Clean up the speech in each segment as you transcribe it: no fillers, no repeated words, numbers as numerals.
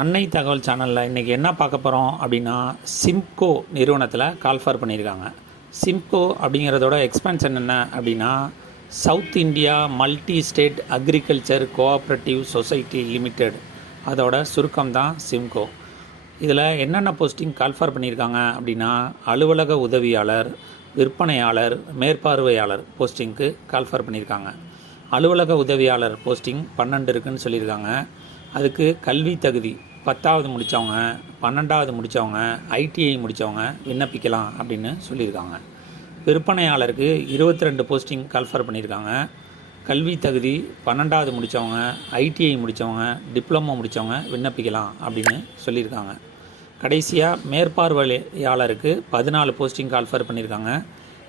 அன்னை தகவல் சேனலில் இன்றைக்கி என்ன பார்க்க போகிறோம் அப்படின்னா, சிம்கோ நிறுவனத்தில் கால்ஃபார் பண்ணியிருக்காங்க. சிம்கோ அப்படிங்கிறதோட எக்ஸ்பென்ஷன் என்ன அப்படின்னா, south India multi state agriculture cooperative society limited, அதோட சுருக்கம் தான் சிம்கோ. இதில் என்னென்ன போஸ்டிங் கால்ஃபார் பண்ணியிருக்காங்க அப்படின்னா, அலுவலக உதவியாளர், விற்பனையாளர், மேற்பார்வையாளர் போஸ்டிங்க்கு கால்ஃபார் பண்ணியிருக்காங்க. அலுவலக உதவியாளர் போஸ்டிங் 12 இருக்குதுன்னு சொல்லியிருக்காங்க. அதுக்கு கல்வி தகுதி 10வது முடித்தவங்க, 12வது முடித்தவங்க, ஐடிஐ முடித்தவங்க விண்ணப்பிக்கலாம் அப்படின்னு சொல்லியிருக்காங்க. விற்பனையாளருக்கு 22 போஸ்டிங் கால்ஃபார் பண்ணியிருக்காங்க. கல்வி தகுதி 12வது முடித்தவங்க, ஐடிஐ முடித்தவங்க, டிப்ளமோ முடித்தவங்க விண்ணப்பிக்கலாம் அப்படின்னு சொல்லியிருக்காங்க. கடைசியாக மேற்பார்வையாளருக்கு 14 போஸ்டிங் கால்ஃபார் பண்ணியிருக்காங்க.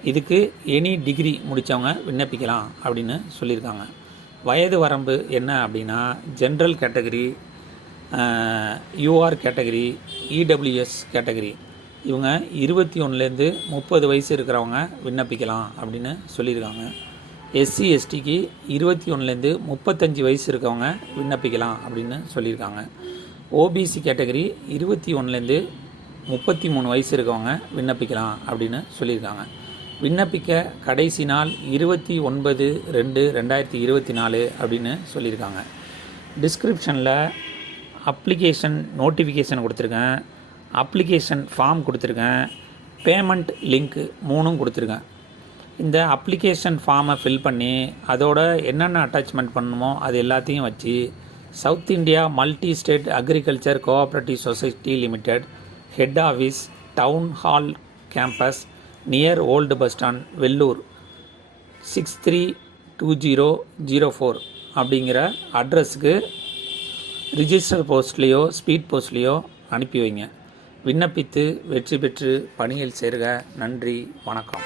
இதுக்கு எனி டிகிரி முடித்தவங்க விண்ணப்பிக்கலாம் அப்படின்னு சொல்லியிருக்காங்க. வயது வரம்பு என்ன அப்படின்னா, general category, you are category, EWS category இவங்க 21லேருந்து 30 வயசு இருக்கிறவங்க விண்ணப்பிக்கலாம் அப்படின்னு சொல்லியிருக்காங்க. எஸ்சி எஸ்டிக்கு 21லேருந்து 35 வயசு இருக்கவங்க விண்ணப்பிக்கலாம் அப்படின்னு சொல்லியிருக்காங்க. ஓபிசி கேட்டகரி 21லேருந்து 33 வயசு இருக்கவங்க விண்ணப்பிக்கலாம் அப்படின்னு சொல்லியிருக்காங்க. விண்ணப்பிக்க கடைசி நாள் 29/2/2024 அப்படின்னு சொல்லியிருக்காங்க. டிஸ்கிரிப்ஷனில் அப்ளிகேஷன் நோட்டிஃபிகேஷன் கொடுத்துருக்கேன், அப்ளிகேஷன் ஃபார்ம் கொடுத்துருக்கேன், பேமெண்ட் லிங்க்கு 3ம் கொடுத்துருக்கேன். இந்த அப்ளிகேஷன் ஃபார்மை ஃபில் பண்ணி அதோட என்னென்ன அட்டாச்மெண்ட் பண்ணணுமோ அது எல்லாத்தையும் வச்சு south India multi state agriculture cooperative society limited, head office, town hall campus, near old bus stand, Vellore 632004 அப்படிங்கிற அட்ரஸுக்கு ரிஜிஸ்டர் போஸ்ட்லேயோ ஸ்பீட் போஸ்ட்லேயோ அனுப்பி வைங்க. விண்ணப்பித்து வெற்றி பெற்று பணியில் சேருக. நன்றி, வணக்கம்.